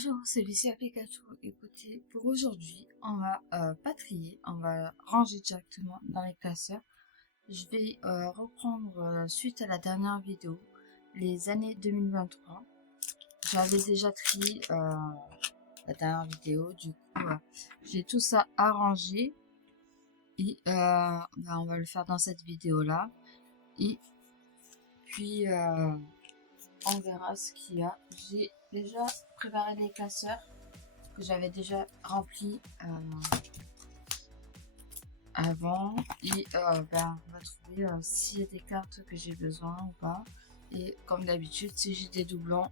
Bonjour, c'est Lucie Pikachu. Écoutez, pour aujourd'hui, on va pas trier, on va ranger directement dans les classeurs. Je vais reprendre suite à la dernière vidéo, les années 2023. J'avais déjà trié la dernière vidéo, du coup, j'ai tout ça arrangé et on va le faire dans cette vidéo-là. Et puis, on verra ce qu'il y a. J'ai déjà préparé les classeurs que j'avais déjà remplis avant. Et on va trouver s'il y a des cartes que j'ai besoin ou pas. Et comme d'habitude, si j'ai des doublons,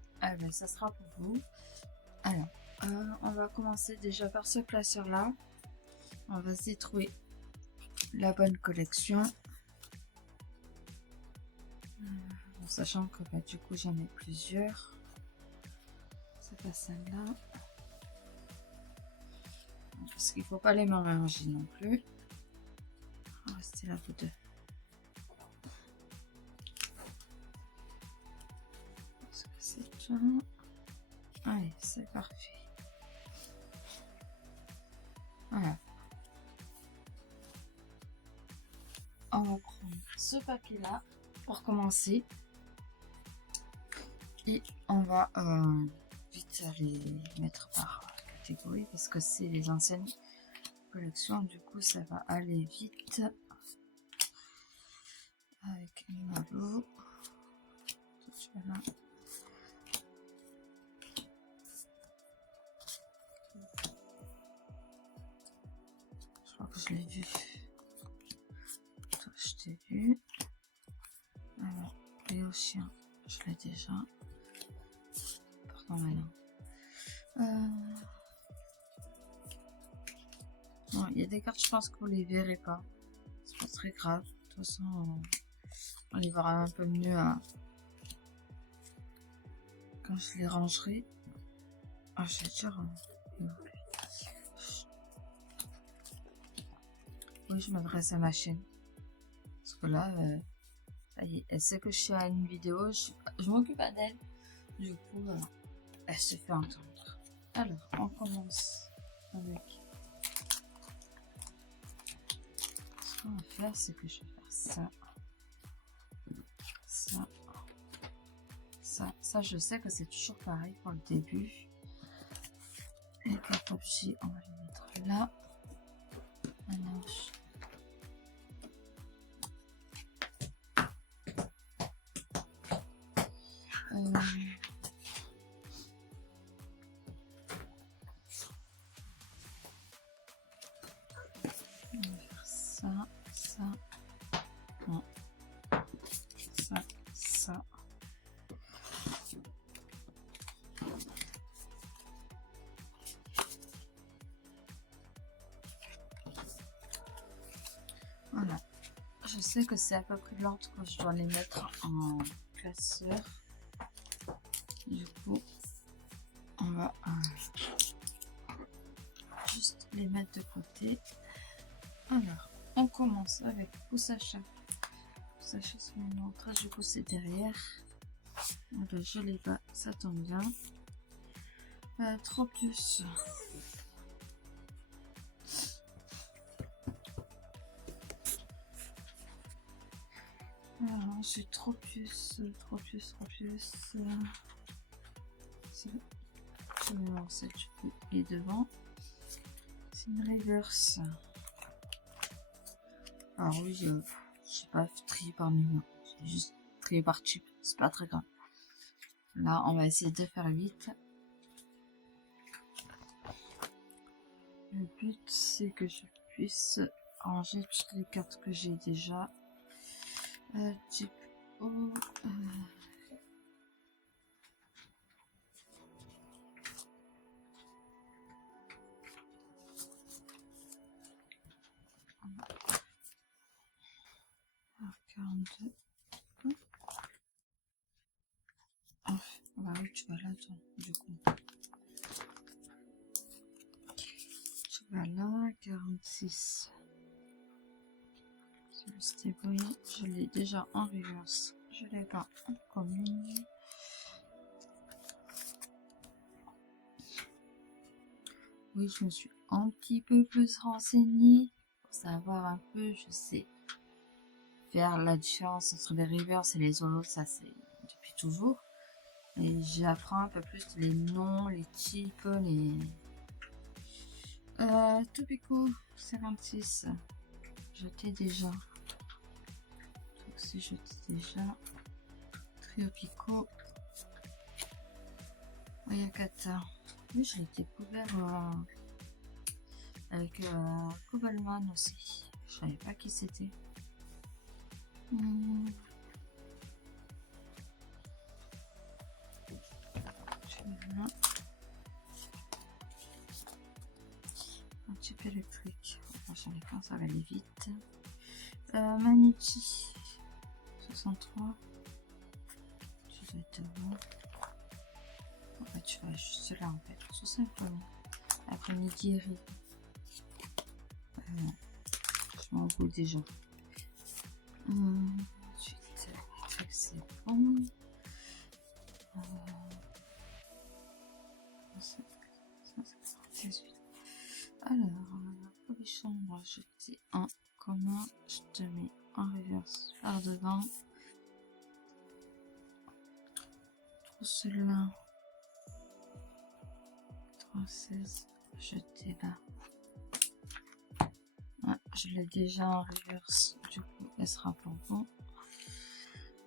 ça sera pour vous. Alors, on va commencer déjà par ce classeur-là. On va essayer de trouver la bonne collection. En sachant que du coup j'en ai plusieurs. C'est pas celle-là. Parce qu'il faut pas les mélanger non plus. On va rester là pour deux. Parce que c'est tout. Allez, c'est parfait. Voilà. On va prendre ce papier-là pour commencer. Et on va vite les mettre par catégorie parce que c'est les anciennes collections. Du coup, ça va aller vite. Avec une tableau. Voilà. Je crois que je l'ai vu. Toi, je t'ai vu. Alors, et au chien, je l'ai déjà. Pardon, maintenant. Bon, il y a des cartes, je pense que vous les verrez pas. C'est pas très grave. De toute façon, on les verra un peu mieux quand je les rangerai. Ah, je vais dire. Oui, je m'adresse à ma chaîne. Parce que là, ça y est, elle sait que je suis à une vidéo. Je m'occupe pas d'elle. Du coup, elle se fait entendre. Alors, on commence avec. Ce qu'on va faire, c'est que je vais faire ça. Ça. Ça, je sais que c'est toujours pareil pour le début. Les cartes objets, on va les mettre là. Maintenant, on va faire ça, ça, non, ça. Voilà. Je sais que c'est à peu près l'ordre que je dois les mettre en classeur. Du coup, on va juste les mettre de côté. Alors, on commence avec Poussacha. Poussacha, c'est mon entrée, du coup, c'est derrière. Alors, je l'ai pas, ça tombe bien. Tropius. Alors, ensuite, Tropius. C'est du coup, il est devant. C'est une reverse. Alors oui, je sais pas trier par numéro. J'ai juste trié par type. C'est pas très grave. Là, on va essayer de faire vite. Le but, c'est que je puisse ranger toutes les cartes que j'ai déjà. Type O. Alors, 42. Ah, bah oui, tu vas là, toi, du coup. Tu vas là, 46. Le Steboy, je l'ai déjà en reverse. Je l'ai pas en commune. Oui, je me suis un petit peu plus renseignée pour savoir un peu, je sais faire la différence entre les reverse et les holos, ça c'est depuis toujours. Et j'apprends un peu plus les noms, les types, les... Topico 56, jeté déjà. C'est jeté déjà. Trio Pico. Oyakata. Oui, je l'ai découvert avec Kobalman aussi. Je savais pas qui c'était. Un type électrique. J'en ai qu'un, ça va aller vite. Manichi 63. Tu dois être bon. En fait, tu vas juste là en fait. Tout simplement. Après Nigiri. Je m'en fous déjà. Ensuite, électrique, c'est bon. Alors, pollution, on va jeter un commun. Je te mets en reverse par devant. Celui-là. 316. Jeter là. Ah, je l'ai déjà en reverse. Du coup, elle sera pour bon.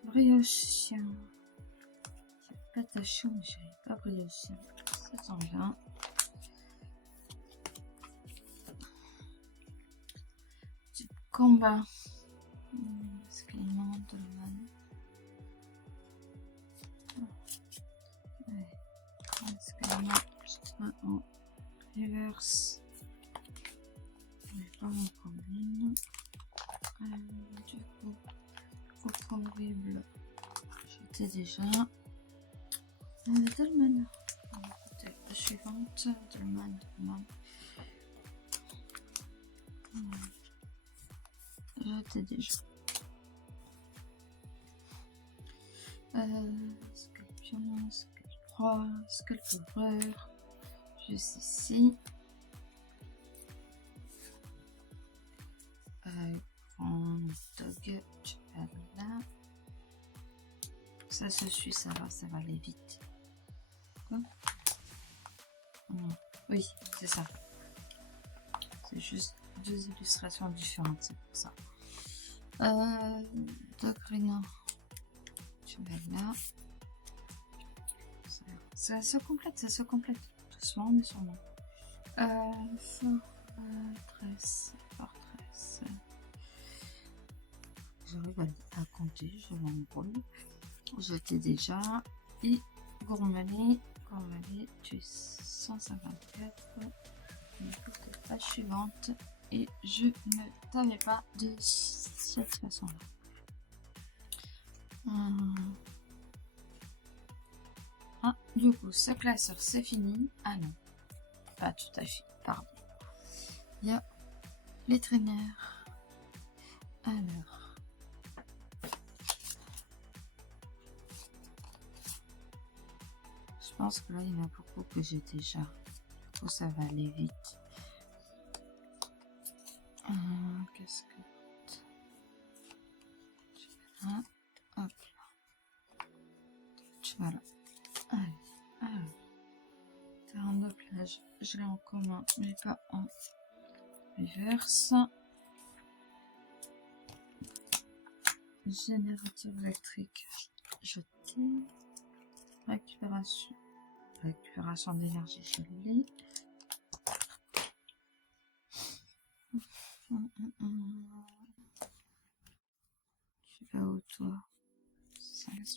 Brioche. Patachon, mais j'avais pas brioche. Ça tombe bien. Combat. Est-ce qu'il monte le man? Est-ce qu'il monte en reverse? Mais pas mon combine. Du coup, coco horrible. J'étais déjà. Delman. La suivante. Delman. J'étais déjà. Scorpion, Scalproie, Scalporeur. Juste ici. Grand dog, tu vas là. Ça se suit, ça va aller vite. Quoi? Oui, c'est ça. C'est juste deux illustrations différentes, c'est pour ça. Dog Rhino, tu vas là. Ça se complète. Doucement, mais sûrement. Fortress. J'arrive à compter, je m'embrouille. J'étais déjà. Et Gourmalet, tu es 154. Page suivante. Et je ne t'avais pas de cette façon-là. Ah, du coup, ce classeur, c'est fini. Ah non, pas tout à fait, pardon. Il y a les traîneurs. Alors, je pense que là, il y en a beaucoup que j'ai déjà. Du coup, ça va aller vite. Qu'est-ce que... Ah, hop là. Tu vas là. Allez, alors. Terrain de plage, je l'ai en commun, mais pas en reverse. Générateur électrique, jeté. Récupération d'énergie, je l'ai. Tu vas où toi?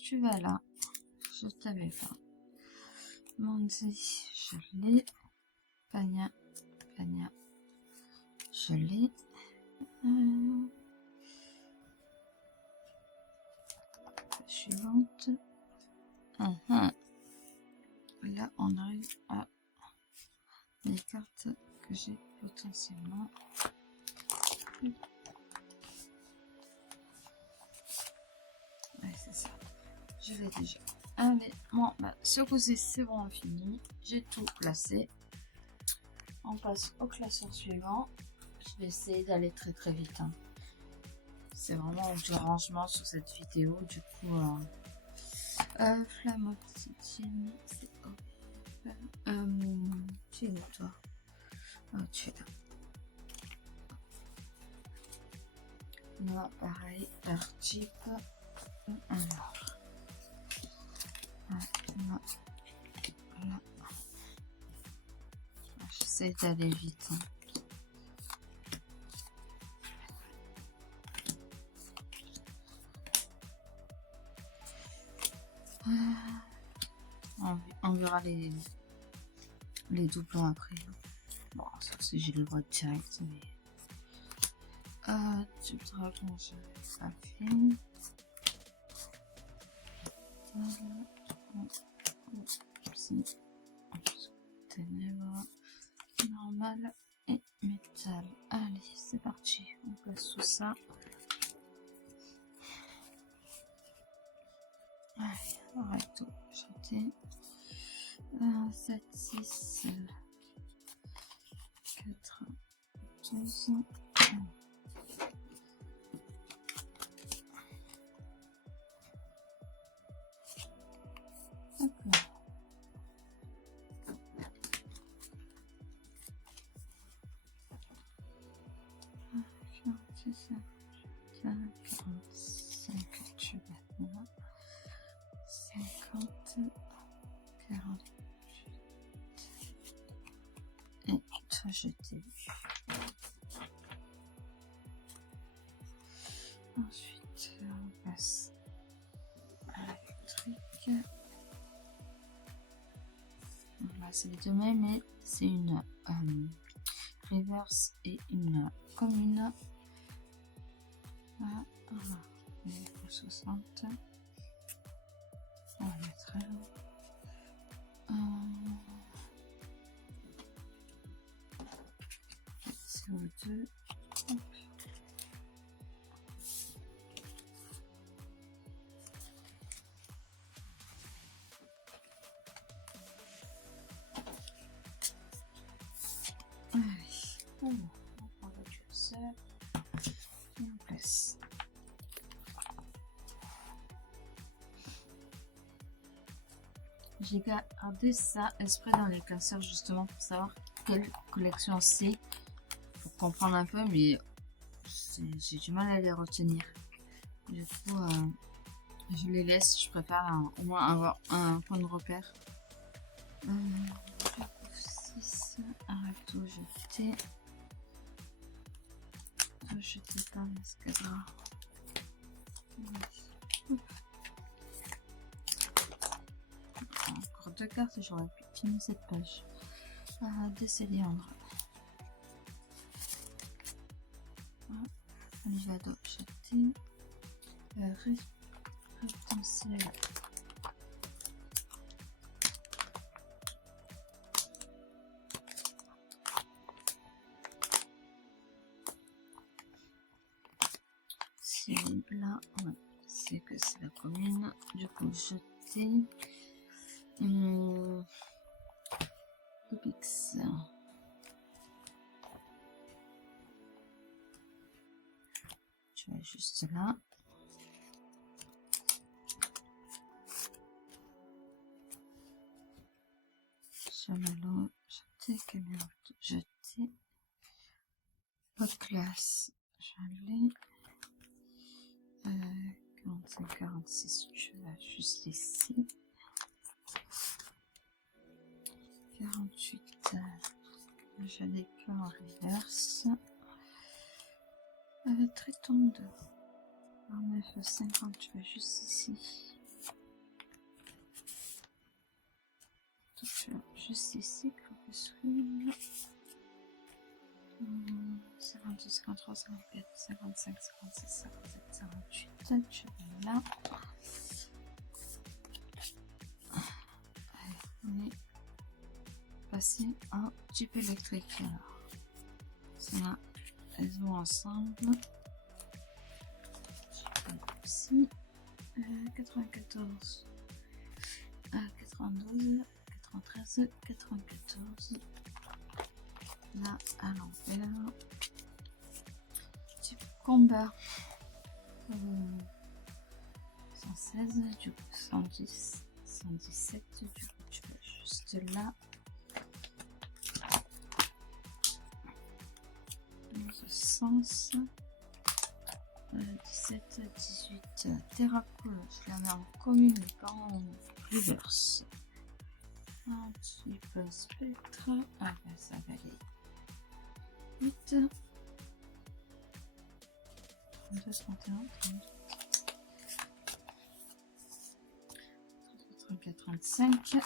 Tu vas là. Je t'avais pas. Manzi, je l'ai. Pagna, je l'ai. Suivante. Là, on arrive à les cartes que j'ai potentiellement. Ouais, c'est ça. Je l'ai déjà. Allez, bon, bah, ce coup-ci, c'est bon, fini. J'ai tout placé. On passe au classeur suivant. Je vais essayer d'aller très très vite. Hein. C'est vraiment du rangement sur cette vidéo. Du coup, flamme obsidienne, c'est hop. Tu es où toi? Oh, tu es là. Là, pareil, archive. Alors, là, là. J'essaie d'aller vite. Hein. On verra les doublons après. Bon, ça c'est j'ai le droit de direct, mais tu dragon, je l'ai pas fait. Ténèbres, normal et métal. Allez, c'est parti. On place tout ça. Allez, recto, jeter. 7, 6, 4, 12. C'est ça. 45, tu vas là. 50, 48. Et toi, je t'ai vu. Ensuite, on passe à l'électrique. Là, c'est les deux mêmes, mais c'est une reverse et une commune. Ah, 60. On va mettre CO2. Allez, on prend le curseur et on place. J'ai gardé ça exprès dans les classeurs justement pour savoir quelle collection c'est, pour comprendre un peu, mais j'ai du mal à les retenir. Du coup, je les laisse, je préfère au moins avoir un point de repère. 6, arrête tout jeter. Jeter pas l'escadra. Encore 2 cartes et j'aurais pu finir cette page. Des céliandres. Olivado jeter. Rétentiel. Là, ouais, c'est que c'est la commune. Du coup, jeter. Rubix. Tu vas juste là. Chamallow, jeter. Camion, jeter. Haute classe, j'allais. 45, 46, tu vas juste ici. 48, j'allais que en reverse. Triton 2. 49, 50, tu vas juste ici. Tu vas juste ici, Crocus Ring. 52, 53, 54, 55, 56, 57, 58, tu vas là. Allez, on est passé en type électrique. Alors, ça, elles vont ensemble. Ici, 94, 92, 93, 94. Là, alors, et là, petit combat. 116, du coup 110, 117, du coup tu vas juste là. 11 sens. 17, 18, Terracool, je la mets en communicant en reverse. Ensuite, spectre, ah ben ça va aller 8, 32, 31, 34, 35,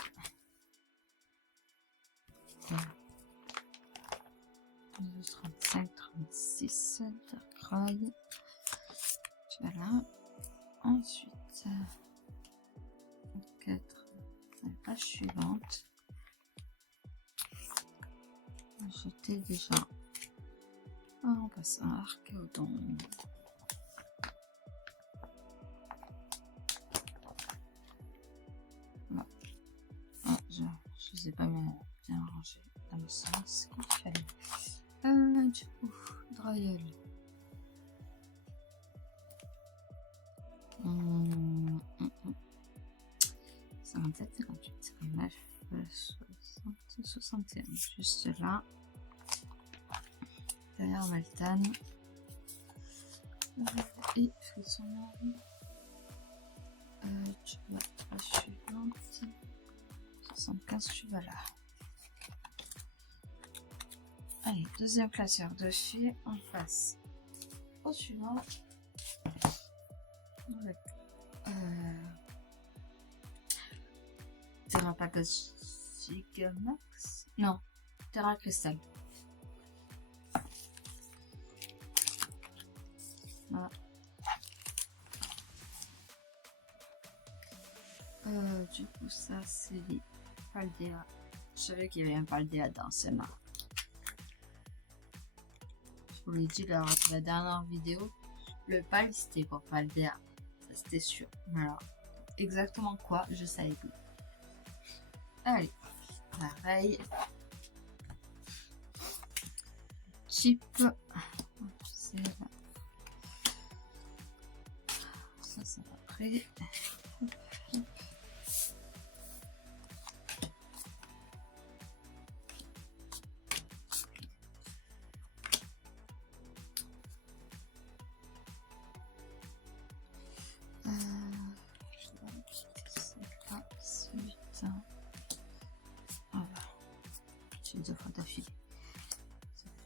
35, 36, Darkrai. Voilà. Ensuite, 4, la page suivante. J'étais déjà. On passe à Archaeodon. Voilà. Ah, je les ai pas bien rangés dans le sens qu'il fallait. Du coup, Dryel. 57, 58, 59, 60, 61, juste là. Derrière Maltan. Et Frisson. Tu vas la suivante. 75, tu vas là. Allez, deuxième classeur de filles. On passe au suivant. Avec Terra Gigamax. Non, Terra Crystal. Voilà. Du coup, ça c'est les Paldea. Je savais qu'il y avait un Paldea dans celle-là. Je vous l'ai dit lors de la dernière vidéo. Le pal c'était pour Paldea. Ça c'était sûr. Voilà. Exactement quoi, je savais plus. Allez, pareil. Chip. C'est là. Ça va après. Tu deux fois d'affilée.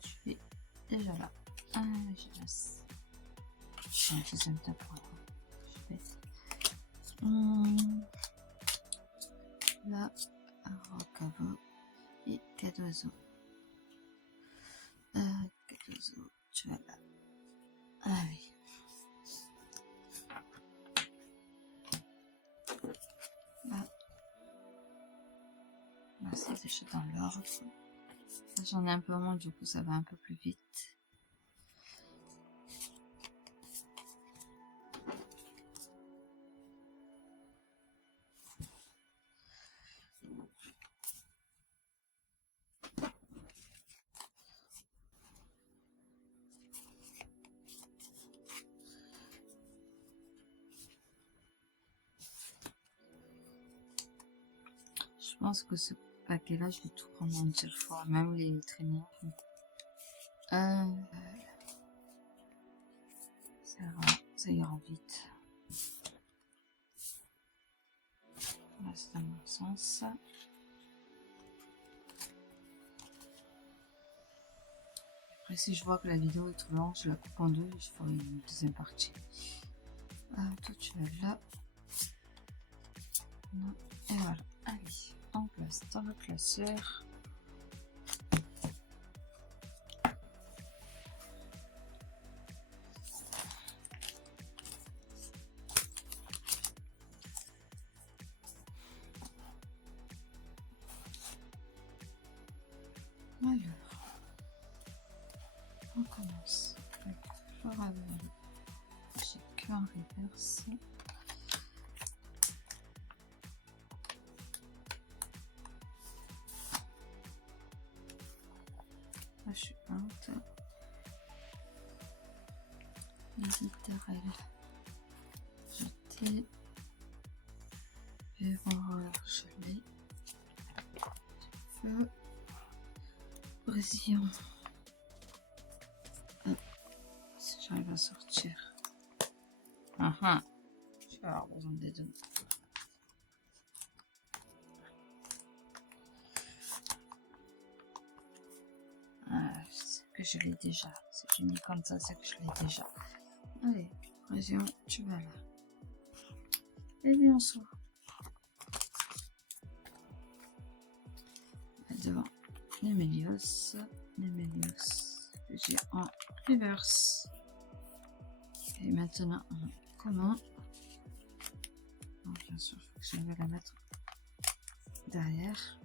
Tu fais déjà là. Je laisse. Je deuxième top. Je vais. Là, Rocavo et Cadozo. Cadozo, tu vas là. Ah oui. Là, c'est déjà dans l'ordre. J'en ai un peu moins, du coup, ça va un peu plus vite. Je pense que ce paquet-là, je vais tout prendre en seule fois, même les traîneurs. Ça ira vite. Là, c'est à mon sens. Après, si je vois que la vidéo est trop longue, je la coupe en deux et je ferai une deuxième partie. Toi, tu vas là. Non. Et voilà. Allez, on place dans le classeur. Alors, on commence avec Foravel. J'ai qu'un reverse. je suis lente. Littéral. Jeter. Et voilà, je l'ai. Feu. Brésilien. Si j'arrive à sortir. Je vais avoir besoin des deux. Je sais que je l'ai déjà. Si je mis comme ça, c'est que je l'ai déjà. Allez, Brésilien, tu vas là. Et bien sûr. Devant les Mélios que j'ai en reverse. Et maintenant en commun. Donc, bien sûr, il faut que j'aille la mettre derrière.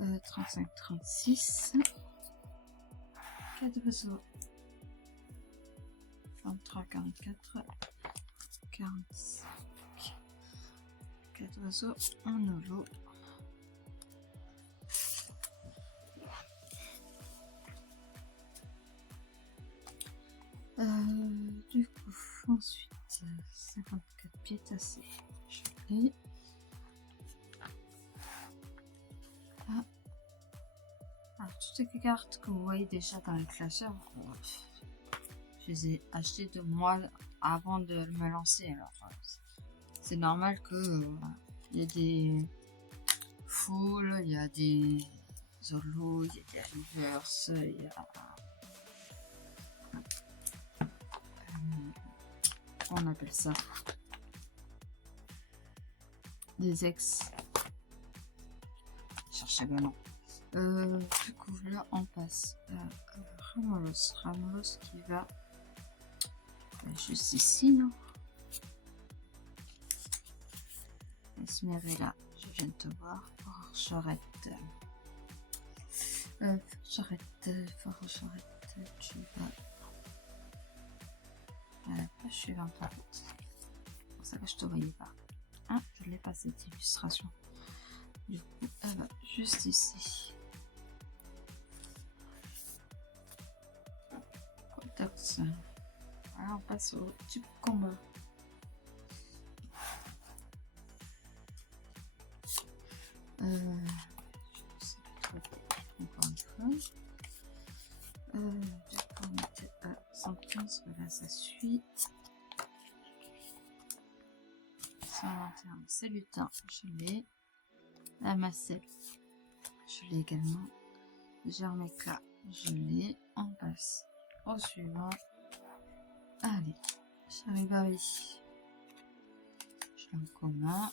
Euh, 35-36. 4 oiseaux. 23-44. 45. 4 oiseaux en holo. Du coup, ensuite, 54 pieds tassés. Je l'ai. Ah. Alors, toutes les cartes que vous voyez déjà dans le classeur, je les ai achetées de moi avant de me lancer. Alors, c'est normal que il y a des full, il y a des solos, il y a des reverse, il y a on appelle ça des ex. Cherchez le nom. Du coup là on passe à Ramolos qui va juste ici, non? Esmerella, je viens de te voir. Forcherette, tu vas à la page suivante en fait. C'est pour ça que je te voyais pas. Ah, je l'ai pas cette illustration. Du coup, elle va juste ici. Contact. Voilà, on passe au type combat. Je sais pas trop. Encore une fois. Du coup, on était à 115. Voilà, ça suit. 121, c'est lutin, je l'ai. La Macelle, je l'ai également. Germeca, je l'ai. On passe au suivant. Allez, Charivari, je l'ai en commun.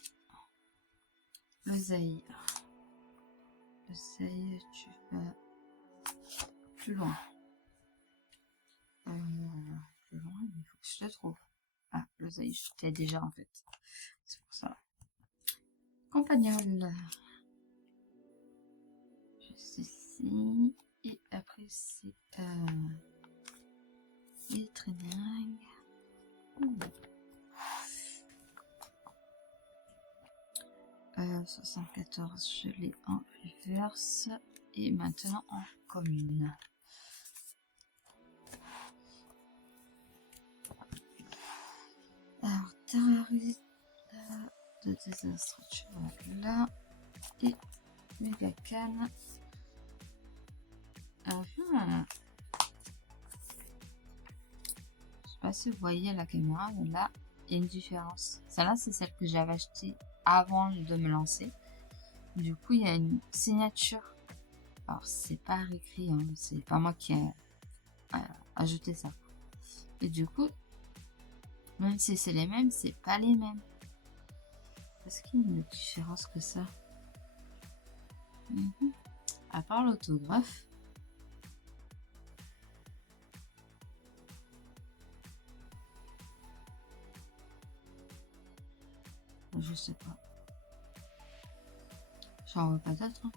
Le Zahir. Le Zahir, tu vas plus loin. Plus loin, il faut que je le trouve. Ah, le Zahir, je l'ai déjà en fait. C'est pour ça. Campagnol. Juste ici. Et après, c'est les training. 74, je l'ai en reverse. Et maintenant en commune. Alors, terroriste de désastre, tu vois là. Et méga canne. Je sais pas si vous voyez à la caméra, mais là, il y a une différence. Celle-là, c'est celle que j'avais achetée avant de me lancer. Du coup, il y a une signature. Alors, c'est pas écrit, hein, c'est pas moi qui ai ajouté ça. Et du coup, même si c'est les mêmes, c'est pas les mêmes. Est-ce qu'il y a une différence que ça? À part l'autographe. Je sais pas. J'en vois pas d'autres. Hein.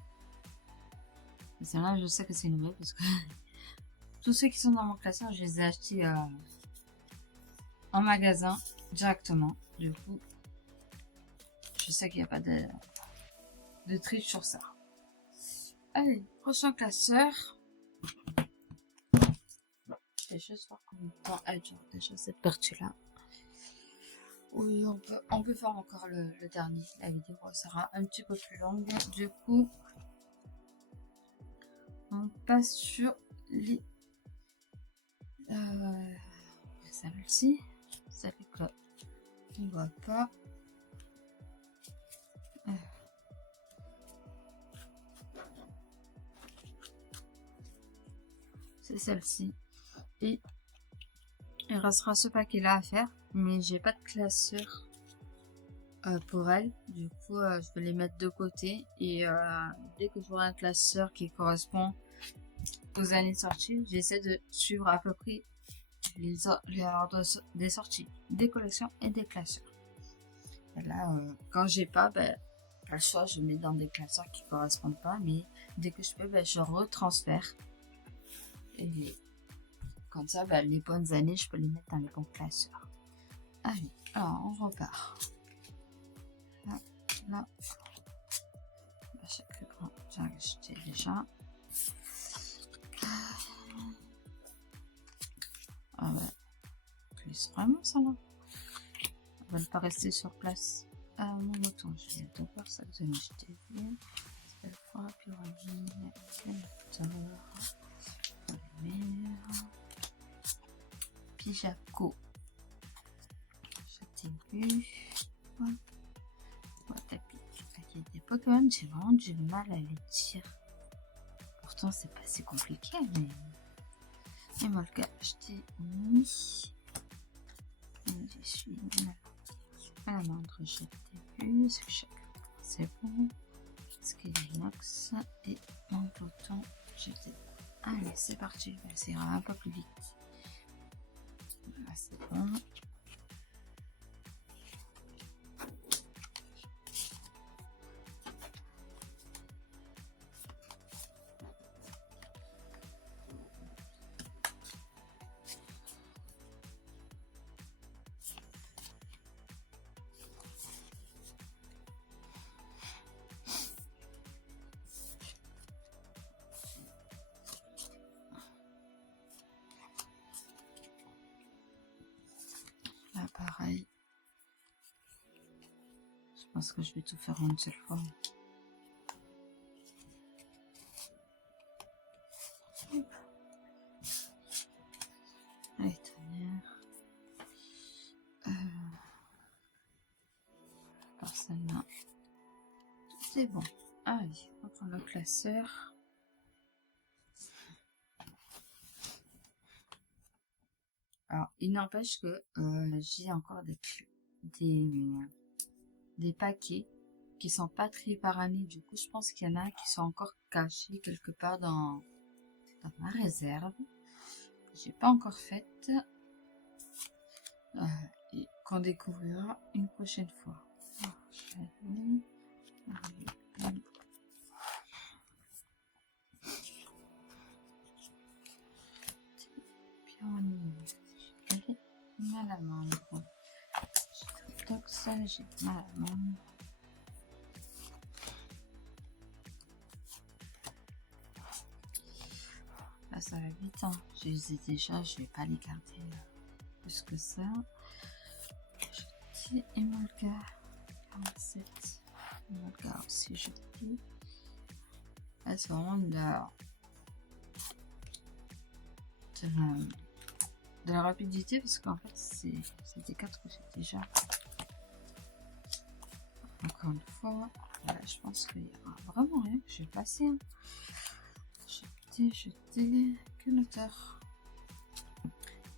Celle-là, je sais que c'est une vraie parce que tous ceux qui sont dans mon classeur, je les ai achetés en magasin directement. Du coup, je sais qu'il n'y a pas de de triche sur ça. Allez, prochain classeur. Je vais juste voir combien de temps elle dure déjà cette partie-là. Oui, on peut faire encore le dernier. La vidéo sera un petit peu plus longue. Du coup, on passe sur les... celle-ci. Celle que on ne voit pas. C'est celle-ci. Et il restera ce paquet-là à faire. Mais j'ai pas de classeur pour elle. Du coup, je vais les mettre de côté. Et dès que j'aurai un classeur qui correspond aux années de sortie, j'essaie de suivre à peu près les ordres des sorties, des collections et des classeurs. Et là, quand j'ai pas le choix, je mets dans des classeurs qui correspondent pas, mais dès que je peux, je retransfère. Et comme ça, les bonnes années, je peux les mettre dans les bons classeurs. Allez, alors on repart. Là. Chaque grand, j'ai acheté déjà. Ah ouais, plus vraiment ça là. On va ne pas rester sur place. Mon mouton, je vais devoir ça que j'ai acheté. Belle fois, pyramide, sénateur, Pijaco. Je t'ai vu. Il y a des Pokémon, j'ai vraiment du mal à les dire. Pourtant, c'est pas si compliqué, mais. Et moi, le cas, je t'ai mis. Je suis à la moindre, je t'ai vu. C'est bon. Skeleenox et mon bouton, je t'ai vu. Allez, c'est parti. Ça ira un peu plus vite. Là, c'est bon. Là, pareil. Je pense que je vais tout faire en une seule fois. Allez, tonnerre. Par celle-là. C'est bon. Allez, on va prendre le classeur. Alors, il n'empêche que j'ai encore des paquets qui sont pas triés par année. Du coup, je pense qu'il y en a qui sont encore cachés quelque part dans ma réserve. Que j'ai pas encore faite. Et qu'on découvrira une prochaine fois. Alors, je vais aller. J'ai mal à membre. J'ai tox, j'ai mal à membre. Là, ça va vite. Hein. Je les ai déjà, je vais pas les garder plus que ça. Jeté Emolga 47. Emolga aussi jeté. Là, c'est vraiment de la rapidité parce qu'en fait c'était 4 que j'ai déjà. Encore une fois, là, je pense qu'il y aura vraiment rien que je vais passer. Hein. Jeter, que l'auteur.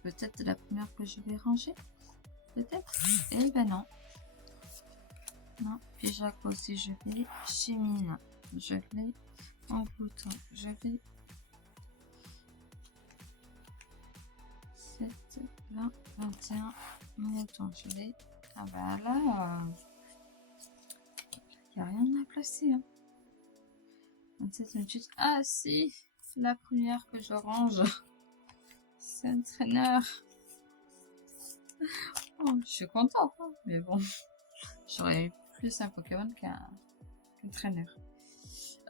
Peut-être la première que je vais ranger. Peut-être. Eh ben non. Non. Pijaco aussi je l'ai. Chimine, je l'ai. En bouton, je l'ai. 7, 20, 21. Mouton, je l'ai. Ah bah là, il n'y a rien à placer. Hein. 27, 28. Ah si, la première que je range. C'est un entraîneur. Oh, je suis contente, hein, mais bon, j'aurais eu plus un Pokémon qu'un entraîneur.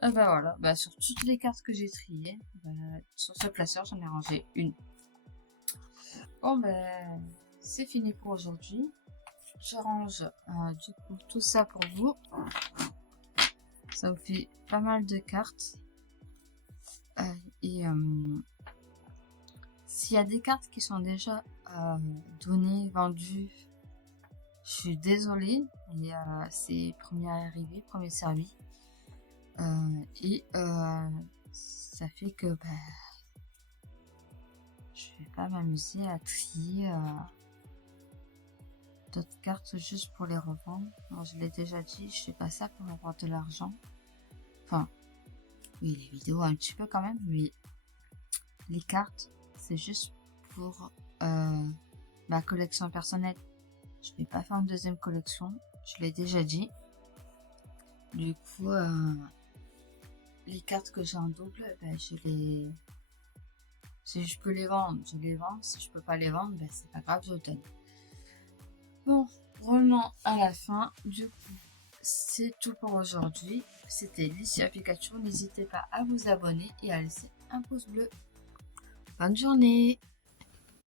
Bah voilà, bah sur toutes les cartes que j'ai triées, bah, sur ce classeur j'en ai rangé une. Bon bah c'est fini pour aujourd'hui. Je range du coup tout ça pour vous. Ça vous fait pas mal de cartes. Et s'il y a des cartes qui sont déjà données, vendues, je suis désolée. C'est premier arrivé, premier servi. Ça fait que je vais pas m'amuser à trier d'autres cartes juste pour les revendre. Alors, je l'ai déjà dit, je fais pas ça pour avoir de l'argent. Enfin, oui, les vidéos un petit peu quand même, mais les cartes, c'est juste pour ma collection personnelle. Je vais pas faire une deuxième collection, je l'ai déjà dit. Du coup, les cartes que j'ai en double, si je peux les vendre, je les vends. Si je peux pas les vendre, c'est pas grave, je donne. Bon, revenons à la fin. Du coup, c'est tout pour aujourd'hui. C'était Licia Pikachu. N'hésitez pas à vous abonner et à laisser un pouce bleu. Bonne journée!